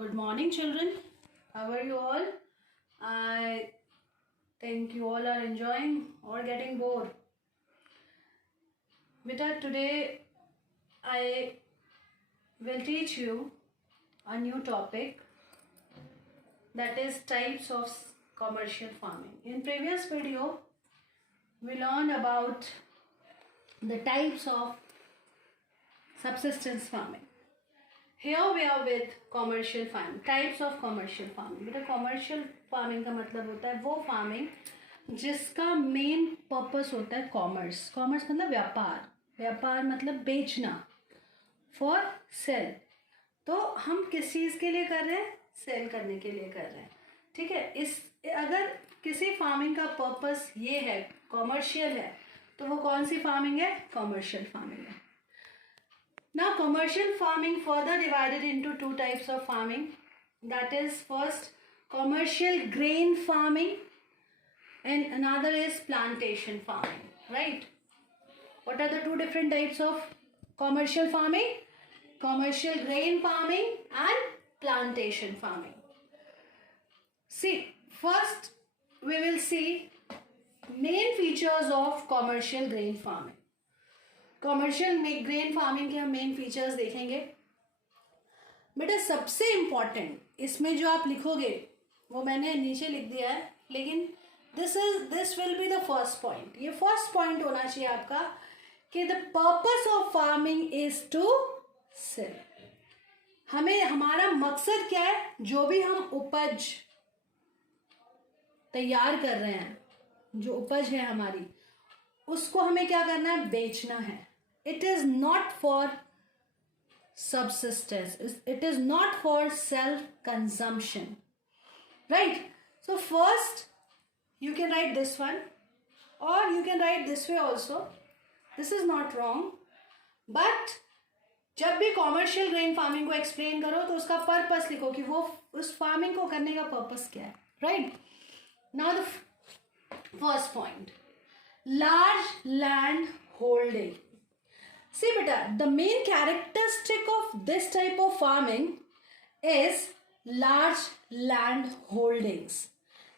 Good morning, children. How are you all? I think you all are enjoying or getting bored. Beta, today I will teach you a new topic, that is types of commercial farming. In previous video, we learned about the types of subsistence farming. Here we are with commercial farming, types of commercial farming. बेटा commercial farming का मतलब होता है वो farming जिसका main purpose होता है commerce. Commerce मतलब व्यापार. व्यापार मतलब बेचना. For sale. तो हम किस चीज़ के लिए कर रहे हैं? सेल करने के लिए कर रहे हैं. ठीक है. इस अगर किसी फार्मिंग का पर्पस ये है, कॉमर्शियल है, तो वो कौन सी फार्मिंग है? कॉमर्शियल फार्मिंग है. Now, commercial farming further divided into two types of farming. That is, first, commercial grain farming, and another is plantation farming. Right? What are the two different types of commercial farming? Commercial grain farming and plantation farming. See, first we will see main features of commercial grain farming. Commercial grain farming के हम main features देखेंगे. बेटा सबसे important इसमें जो आप लिखोगे वो मैंने नीचे लिख दिया है, लेकिन this will be the first point. ये फर्स्ट पॉइंट होना चाहिए आपका कि the purpose of farming is to sell. हमें हमारा मकसद क्या है? जो भी हम उपज तैयार कर रहे हैं, जो उपज है हमारी, उसको हमें क्या करना है? बेचना है. It is not for subsistence. It is not for self-consumption. Right? So first, you can write this one, or you can write this way also. This is not wrong. But जब भी commercial grain farming को explain करो तो उसका purpose लिखो कि वो उस farming को करने का purpose क्या है. Right? Now the first point. Large land holding. See beta, the main characteristic of this type of farming is large land holdings.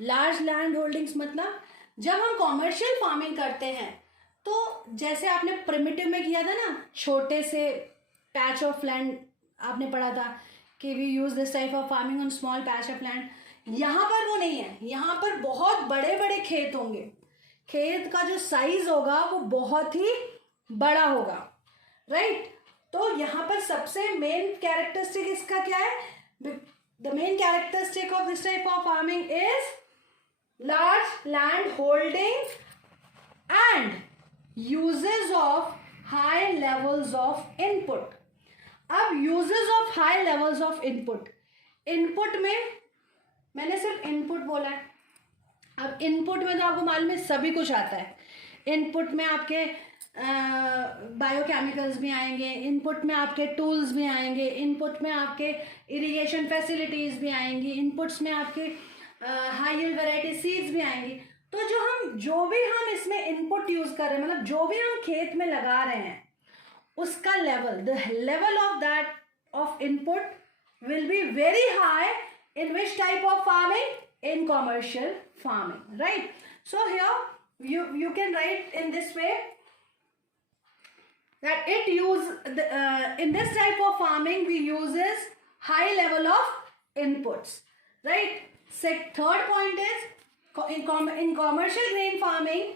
Large land holdings मतलब जब हम commercial farming करते हैं तो जैसे आपने primitive में किया था ना, छोटे से patch of land आपने पढ़ा था कि we use this type of farming on small patch of land. यहाँ पर वो नहीं है. यहाँ पर बहुत बड़े बड़े खेत होंगे. खेत का जो साइज होगा वो बहुत ही बड़ा होगा. राइट? तो यहाँ पर सबसे मेन कैरेक्टरिस्टिक इसका क्या है? The main characteristic of this type of farming is large land holding and uses of high levels of input. अब uses of high levels of input. Input में मैंने सिर्फ इनपुट बोला है. अब इनपुट में तो आपको मालूम है सभी कुछ आता है. इनपुट में आपके बायोकेमिकल्स भी आएंगे, इनपुट में आपके टूल्स भी आएंगे, इनपुट में आपके इरिगेशन फैसिलिटीज़ भी आएंगी, इनपुट्स में आपके हाई यील्ड वैरायटी सीड्स भी आएंगी. तो जो भी हम इसमें इनपुट यूज़ कर रहे हैं, मतलब जो भी हम खेत में लगा रहे हैं, उसका the level of that of input will be very high in which type of farming? In commercial farming. Right? So here you can write in this way that in this type of farming we uses high level of inputs. Right? Third point is in commercial grain farming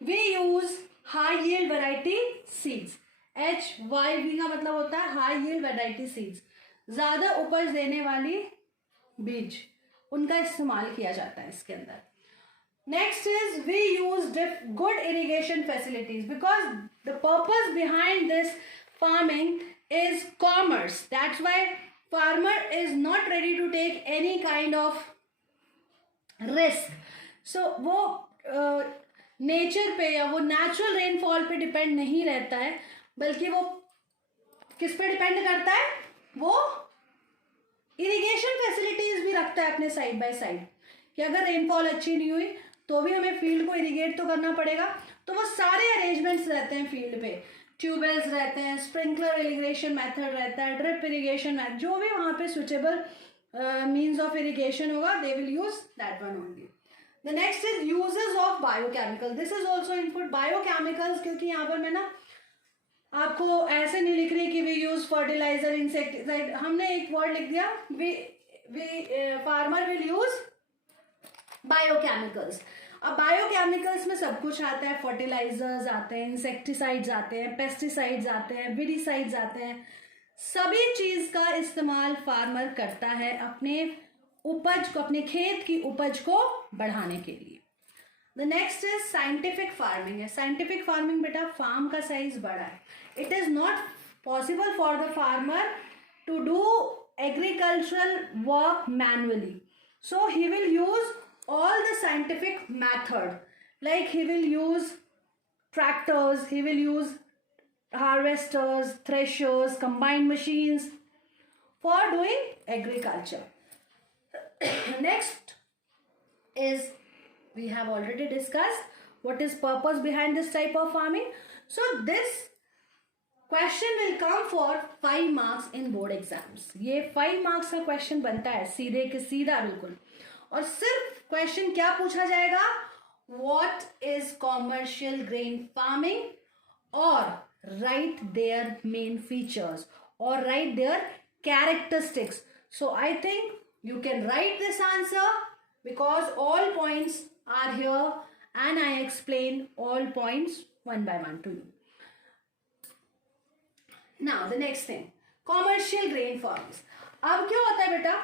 we use high yield variety seeds. HYV का मतलब होता है high yield variety seeds. ज़्यादा उपज देने वाली बीज, उनका इस्तेमाल किया जाता है इसके अंदर. Next is we use good irrigation facilities because the purpose behind this farming is commerce. That's why farmer is not ready to take any kind of risk. So वो नेचर पे या वो नेचुरल रेनफॉल पे depend नहीं रहता है, बल्कि वो किस पे डिपेंड करता है? वो इरिगेशन फैसिलिटीज़ भी रखता है अपने साइड बाय साइड, कि अगर रेनफॉल अच्छी नहीं हुई तो भी हमें फील्ड को इरिगेट तो करना पड़ेगा. तो वो सारे अरेंजमेंट्स रहते हैं फील्ड पे. ट्यूबवेल्स रहते हैं, स्प्रिंकलर इरिगेशन मेथड रहता है, ड्रिप इरिगेशन मेथड, जो भी वहाँ पे सुटेबल मीन्स ऑफ इरिगेशन होगा, they will use that one only. The next is uses of biochemical. This is also input. Biochemicals, क्योंकि यहाँ पर मैं ना आपको ऐसे नहीं लिख रही कि वी यूज फर्टिलाइजर, इंसेक्टिसाइड, हमने एक वर्ड लिख दिया, we farmer will use biochemicals. अब बायोकेमिकल्स में सब कुछ आता है, फर्टिलाइजर्स आते हैं, इंसेक्टिसाइड्स आते हैं, पेस्टिसाइड्स आते हैं, विडिसाइड्स आते हैं. सभी चीज का इस्तेमाल फार्मर करता है अपने उपज को, अपने खेत की उपज को बढ़ाने के लिए. The next is scientific farming. है साइंटिफिक फार्मिंग, बेटा फार्म का साइज बड़ा है. It is not possible for the farmer to do agricultural work manually, so he will use all the scientific method, like he will use tractors, he will use harvesters, threshers, combined machines for doing agriculture. Next is, we have already discussed what is purpose behind this type of farming. So this question will come for 5 marks in board exams. ये 5 marks का question बनता है, सीधे के सीधा बिल्कुल. और सिर्फ क्वेश्चन क्या पूछा जाएगा, what is commercial grain farming, और राइट देयर मेन फीचर्स, और right there characteristics. So I think you can write this answer because all points are here and I explain all points one by one to you. Now the next thing, commercial grain farms. अब क्या होता है बेटा,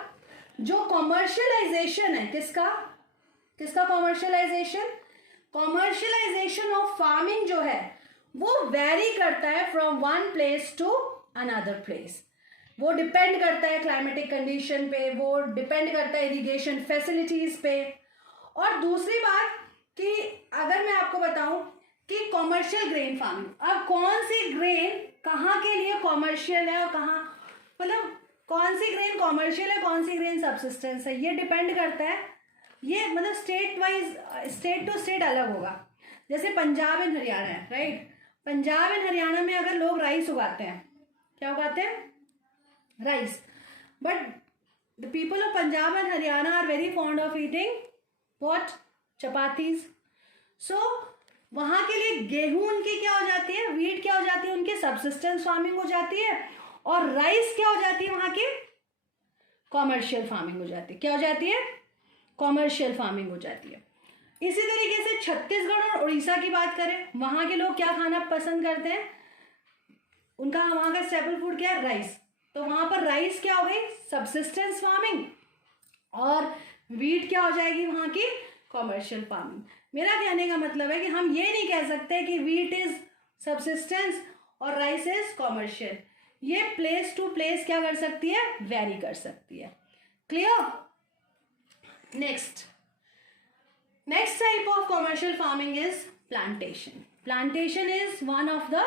जो commercialisation है, किसका commercialisation, commercialisation of farming जो है वो वेरी करता है from one place to another place. वो डिपेंड करता है क्लाइमेटिक कंडीशन पे, वो डिपेंड करता है इरिगेशन फैसिलिटीज पे. और दूसरी बात कि अगर मैं आपको बताऊं कि कॉमर्शियल ग्रेन फार्मिंग, अब कौन सी ग्रेन कहाँ के लिए कॉमर्शियल है और कहाँ, मतलब कौन सी ग्रेन कॉमर्शियल है, कौन सी ग्रेन सबसिस्टेंस है, ये डिपेंड करता है. ये मतलब state wise, state to state अलग होगा. जैसे पंजाब एंड हरियाणा है, राइट. पंजाब एंड हरियाणा में अगर लोग राइस उगाते हैं, क्या उगाते हैं, rice. But the people of Punjab and Haryana are very fond of eating what, chapatis. So वहां के लिए गेहूं उनकी क्या हो जाती है, वीट क्या हो जाती है, उनकी सबसिस्टेंस फार्मिंग हो जाती है. और राइस क्या हो जाती है वहां की, कॉमर्शियल फार्मिंग हो जाती है. क्या हो जाती है, कॉमर्शियल फार्मिंग हो जाती है. इसी तरीके से छत्तीसगढ़ और उड़ीसा की बात करें, वहां के लोग क्या खाना पसंद करते हैं, उनका वहां का स्टेपल फूड क्या है, राइस. तो वहां पर राइस क्या हो गई, सबसिस्टेंस फार्मिंग, और वीट क्या हो जाएगी वहां की, कॉमर्शियल फार्मिंग. मेरा कहने का मतलब है कि हम ये नहीं कह सकते कि वीट इज सबसिस्टेंस और राइस इज कॉमर्शियल. ये प्लेस टू प्लेस क्या कर सकती है, वेरी कर सकती है. Clear. Next type of commercial farming is plantation. Plantation is one of the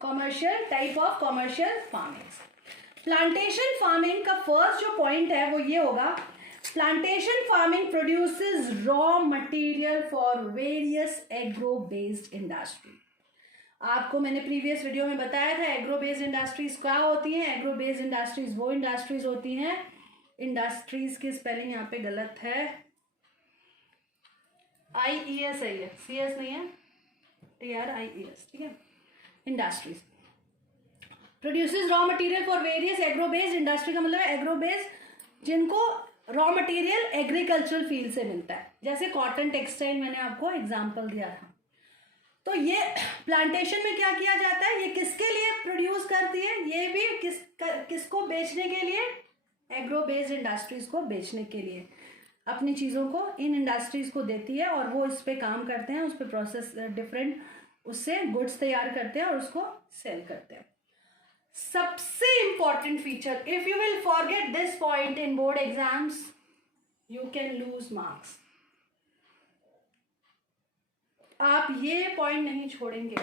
commercial type of commercial farming. Plantation farming का फर्स्ट जो पॉइंट है वो ये होगा, plantation farming produces raw material for various agro based industry. आपको मैंने previous video में बताया था एग्रो बेस्ड इंडस्ट्रीज क्या होती हैं. एग्रो बेस्ड इंडस्ट्रीज वो इंडस्ट्रीज होती हैं, इंडस्ट्रीज की स्पेलिंग यहाँ पे गलत है, IES है, ये CS नहीं है, TRIES, ठीक है. Industries produces raw material for various agro based industry, का मतलब है एग्रो बेस्ड जिनको रॉ मटेरियल एग्रीकल्चरल फील्ड से मिलता है. जैसे कॉटन टेक्सटाइल मैंने आपको एग्जांपल दिया था. तो ये प्लांटेशन में क्या किया जाता है, ये किसके लिए प्रोड्यूस करती है, ये भी किसको बेचने के लिए, एग्रो बेस्ड इंडस्ट्रीज को बेचने के लिए अपनी चीज़ों को इन इंडस्ट्रीज को देती है, और वो इस पे काम करते हैं, उस पर प्रोसेस डिफरेंट उससे गुड्स तैयार करते हैं और उसको सेल करते हैं. सबसे important feature, if you will forget this point in board exams you can lose marks. आप ये पॉइंट नहीं छोड़ेंगे.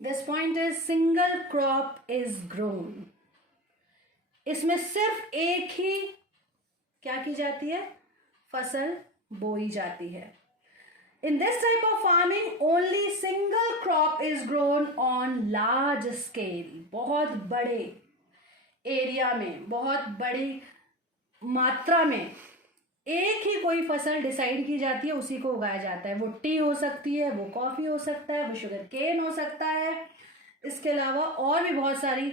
This point is single crop is grown. इसमें सिर्फ एक ही क्या की जाती है, फसल बोई जाती है. In this type of farming only single crop is grown on large scale. बहुत बड़े एरिया में, बहुत बड़ी मात्रा में एक ही कोई फसल डिसाइड की जाती है, उसी को उगाया जाता है. वो टी हो सकती है, वो कॉफ़ी हो सकता है, वो शुगर केन हो सकता है. इसके अलावा और भी बहुत सारी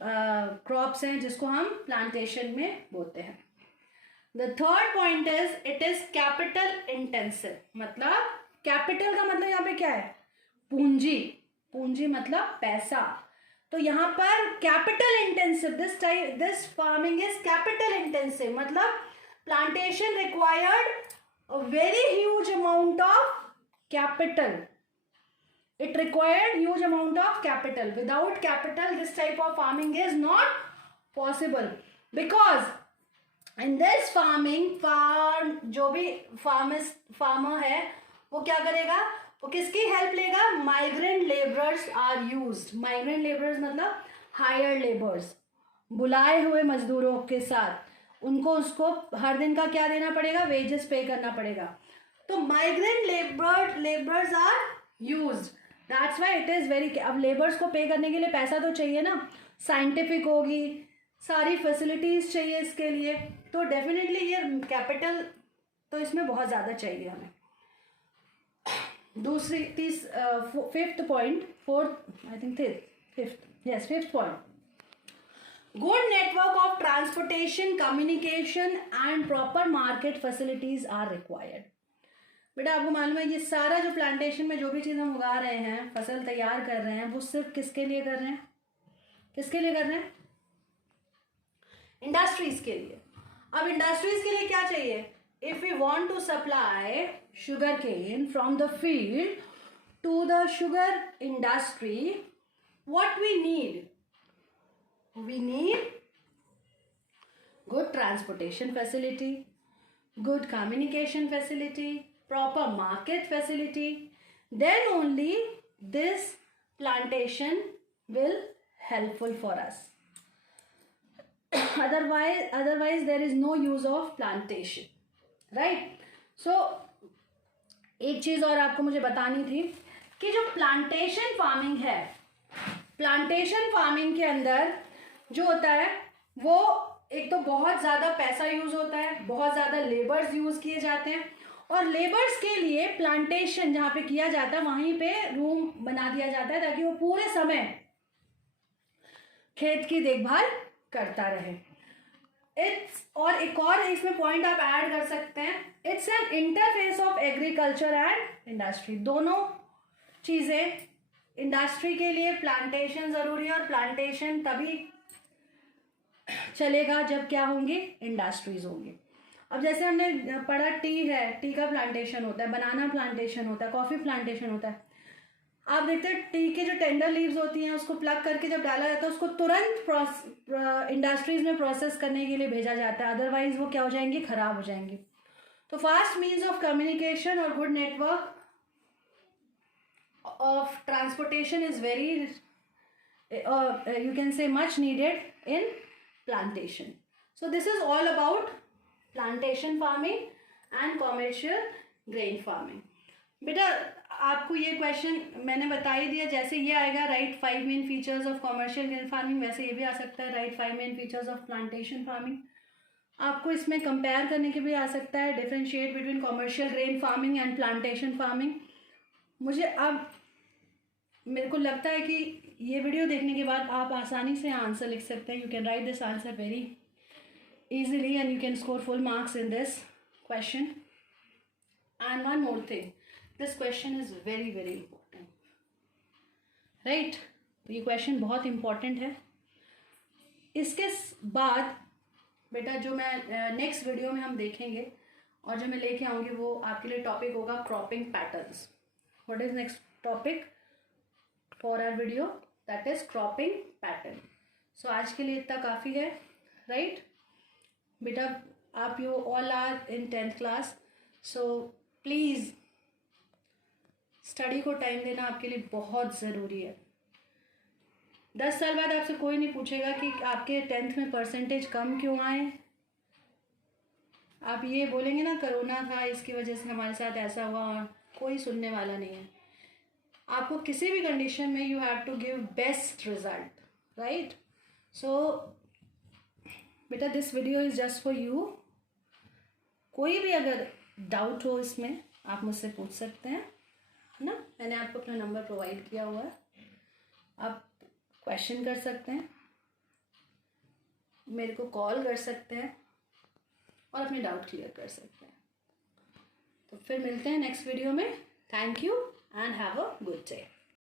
क्रॉप्स हैं जिसको हम प्लांटेशन में बोलते हैं. The third point is it is capital intensive. मतलब कैपिटल का मतलब यहाँ पे क्या है? पूंजी. पूंजी मतलब पैसा. तो यहाँ पर capital intensive, this farming is capital intensive. मतलब plantation required a very huge amount of capital. It required huge amount of capital. Without capital, this type of farming is not possible. Because in this farming, जो भी farmer है वो क्या करेगा? वो किसकी help लेगा? Migrant labourers are used. Migrant labourers मतलब हायर्ड लेबर्स, बुलाए हुए मजदूरों के साथ उनको उसको हर दिन का क्या देना पड़ेगा? वेजेस पे करना पड़ेगा. तो migrant labourers are used. That's why it is very. अब लेबर्स को पे करने के लिए पैसा तो चाहिए ना, साइंटिफिक होगी, सारी फैसिलिटीज़ चाहिए इसके लिए. तो डेफिनेटली ये कैपिटल तो इसमें बहुत ज़्यादा चाहिए हमें. Fifth point, fifth point, good network of transportation, communication and proper market facilities are required. बेटा आपको मालूम है ये सारा जो प्लांटेशन में जो भी चीज़ हम उगा रहे हैं, फसल तैयार कर रहे हैं, वो सिर्फ किसके लिए कर रहे हैं? किसके लिए कर रहे हैं? इंडस्ट्रीज के लिए. अब इंडस्ट्रीज के लिए क्या चाहिए? If we want to supply sugar cane from the field to the sugar industry, what we need? We need good transportation facility, good communication facility, proper market facility. Then only this plantation will helpful for us. Otherwise there is no use of plantation, right? So एक चीज़ और आपको मुझे बतानी थी कि जो plantation farming है, plantation farming के अंदर जो होता है वो एक तो बहुत ज़्यादा पैसा यूज़ होता है, बहुत ज़्यादा लेबर्स यूज़ किए जाते हैं. और लेबर्स के लिए प्लांटेशन जहाँ पे किया जाता है वहीं पे रूम बना दिया जाता है ताकि वो पूरे समय खेत की देखभाल करता रहे. और एक और इसमें पॉइंट आप ऐड कर सकते हैं, it's an interface of agriculture and industry. दोनों चीज़ें, इंडस्ट्री के लिए प्लांटेशन ज़रूरी है और प्लांटेशन तभी चलेगा जब क्या होंगे? इंडस्ट्रीज होंगे. अब जैसे हमने पढ़ा टी है, टी का प्लांटेशन होता है, बनाना प्लांटेशन होता है, कॉफ़ी प्लांटेशन होता है. आप देखते हैं टी के जो टेंडर लीव्स होती हैं उसको प्लग करके जब डाला जाता है उसको तुरंत इंडस्ट्रीज में प्रोसेस करने के लिए भेजा जाता है, अदरवाइज वो क्या हो जाएंगी? खराब हो जाएंगी. तो फास्ट मीन्स ऑफ कम्युनिकेशन और good network of transportation is very you can say much needed in plantation. So this is all about plantation farming and commercial grain farming. बेटा आपको ये क्वेश्चन मैंने बता ही दिया, जैसे ये आएगा right 5 main features of commercial grain farming, वैसे ये भी आ सकता है right 5 main features of plantation farming. आपको इसमें कंपेयर करने के भी आ सकता है, differentiate between commercial grain farming and plantation farming. मुझे अब मेरे को लगता है कि ये वीडियो देखने के बाद आप आसानी से आंसर लिख सकते हैं. You can write this answer very easily and you can score full marks in this question. And one more thing, this question is very very important, right? तो ये क्वेश्चन बहुत इम्पॉर्टेंट है. इसके बाद बेटा जो मैं नेक्स्ट वीडियो में हम देखेंगे और जो मैं लेके आऊँगी वो आपके लिए टॉपिक होगा cropping patterns. What is next topic for our video? That is cropping pattern. So आज के लिए इतना काफ़ी है, राइट? बेटा आप you all are in 10th class, so please study को टाइम देना आपके लिए बहुत ज़रूरी है. 10 साल बाद आपसे कोई नहीं पूछेगा कि आपके 10th में परसेंटेज कम क्यों आए, आप ये बोलेंगे ना कोरोना था इसकी वजह से हमारे साथ ऐसा हुआ, कोई सुनने वाला नहीं है। आपको किसी भी कंडीशन में you have to give best result, right? So बेटा this video is just for you. कोई भी अगर डाउट हो इसमें आप मुझसे पूछ सकते हैं, है ना? मैंने आपको अपना नंबर प्रोवाइड किया हुआ है, आप क्वेश्चन कर सकते हैं, मेरे को कॉल कर सकते हैं और अपने डाउट क्लियर कर सकते हैं। तो फिर मिलते हैं नेक्स्ट वीडियो में। Thank you and have a good day.